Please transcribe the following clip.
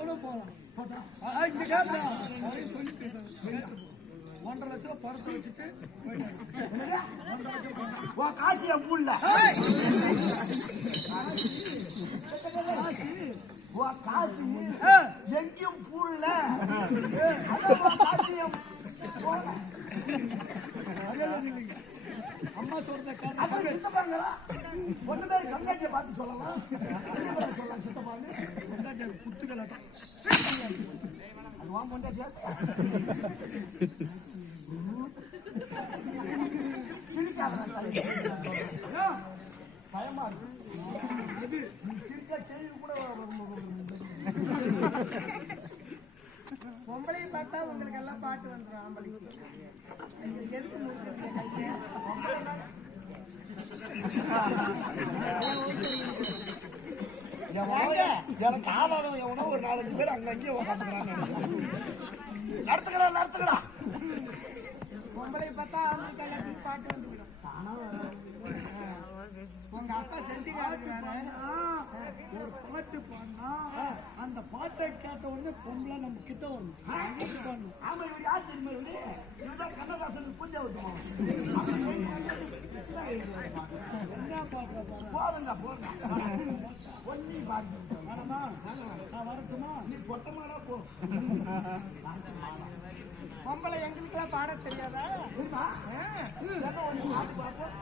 கூட போகலாம். இங்க கேட்டா சொல்லிட்டு 1.5 லட்சம் படத்தை வச்சுட்டு காசு என் பூல்ல காசு எங்கேயும் பூல்ல அம்மா சொல்றத சித்தப்பாங்களா ஒண்ணு பேர் கம்மியாட்டிய பார்த்து சொல்லலாம் சொல்லலாம் சித்தப்பாங்க குத்துக்கலாட்டம் அதுவா முண்டாட்டியா பயமா இருக்கு சிரிச்சா கேள்வி கூட பொம்பளையும் பார்த்தா உங்களுக்கு எல்லாம் பாட்டு வந்துடும். ஆம்பளைக்கு எதுக்கு எனக்கு ஆவாதம் எவனோ ஒரு 4-5 பேர் அங்க அங்கேயே உட்காந்துக்கிறாங்க. நடத்துக்கடா பொம்பளை பார்த்தா ஆம்பளைக்கு எல்லாத்துக்கும் பாட்டு வந்துவிடும். உங்க அப்பா செஞ்சுக்காரு ஒரு பாட்டு பாடினா அந்த பாட்டை கேட்ட உடனே பொம்பளை நம்ம கிட்ட வரணும். ஆமா இவர் யார் தெரியுமா? இவருதான் கண்ணதாசன் பூஜை விட்டுவோம். என்ன பாடுற போதுங்க ஒன்னி பாட்டு வரமா நான் வரட்டுமா? நீ பொட்டமாடா போ. பொம்பளை எங்களுக்கெல்லாம் பாட தெரியாதா? ஒண்ணு பாட்டு பார்ப்போம்.